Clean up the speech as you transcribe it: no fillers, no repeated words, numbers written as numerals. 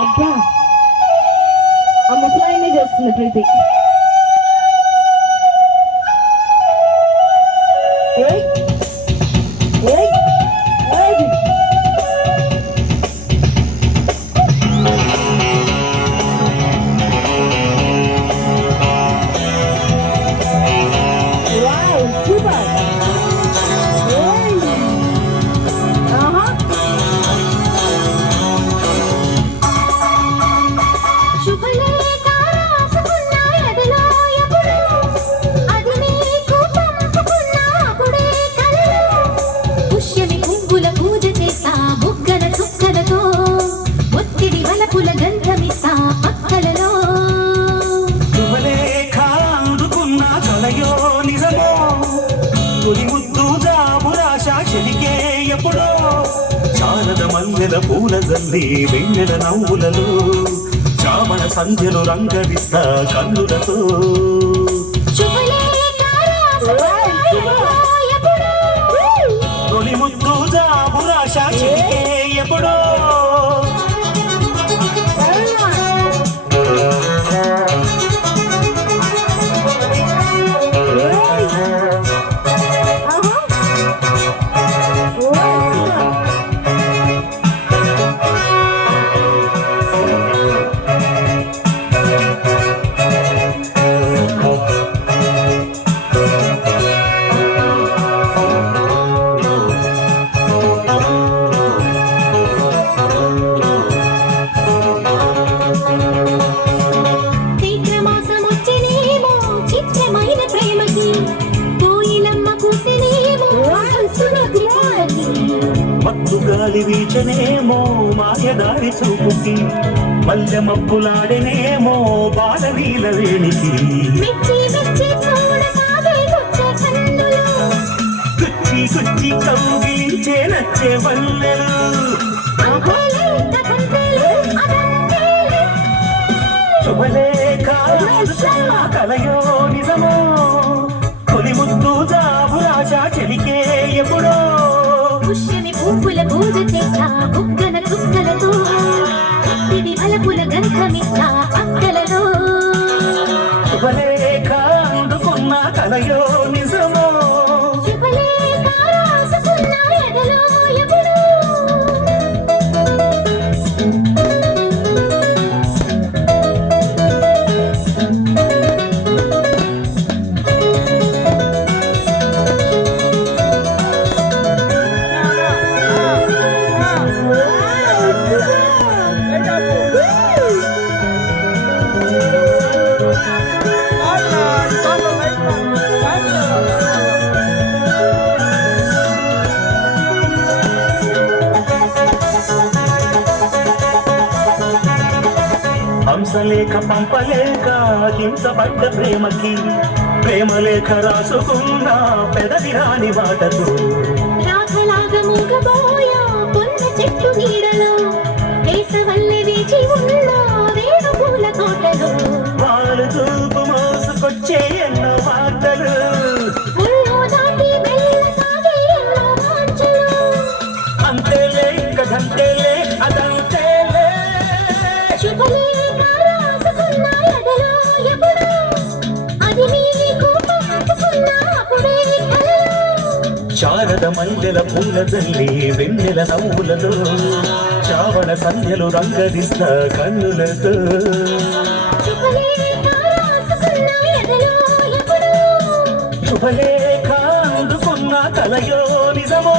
అబ్బా ఆ ముసలాయనే చేస్తుంది ప్రీతి. చారద మల్లెల పూల జల్లి వెన్నెల నవ్వులలో చామన సంధ్యలు రంగరిస్తా కన్నులతో తొలి ముద్దు జాబురాశ చెలికే ఎప్పుడో మత్తుగాలి వీచనేమో మాయదారి చూపుకి మల్లె మబ్బులాడనేమో బాలలీల వేణికి గుచ్చి గుచ్చి కౌగిలించే నచ్చే వల్లెలు శుభలేఖ కలయో నిజమో తొలి ముద్దు జాబురాశ చెలికే ఎప్పుడో పుష్యని పువ్వుల పూజ చేస్తా బుగ్గన చుక్కలతో ఇది వలపుల గంధమిస్తా పక్కలలో శుభలేఖ అందుకున్న కలయో నిజమో శుభలేఖ రాసుకున్న ఎదలో ఎప్పుడు హంసలేఖ పంపలేక హింసపడ్డ ప్రేమకి ప్రేమలేఖ రాసుకున్న పెదవి రాని వాటకు రాఖలాగా మూగబోయా పొన్న చెట్టు నీడలో వేసవల్లె వేచి ఉన్న వేణుపూల తోటలో వాళ్ళు చూపు మోసుకొచ్చే ఎన్నో వార్తలు దాటి వెళ్ళ సాగే ఎన్నో వాంఛలు అంతేలే కదంతేలే అదంతేలే శుభలేఖ రాసుకున్న ఎదలో ఎప్పుడు అది మీకు పంపుకున్న అప్పుడే శారద మల్లెల పూల జల్లి వెన్నెల నవ్వులలో చావణ సంధ్యలు రంగరిస్తా కన్నులతో శుభలేఖ అందుకున్న కలయో నిజమో.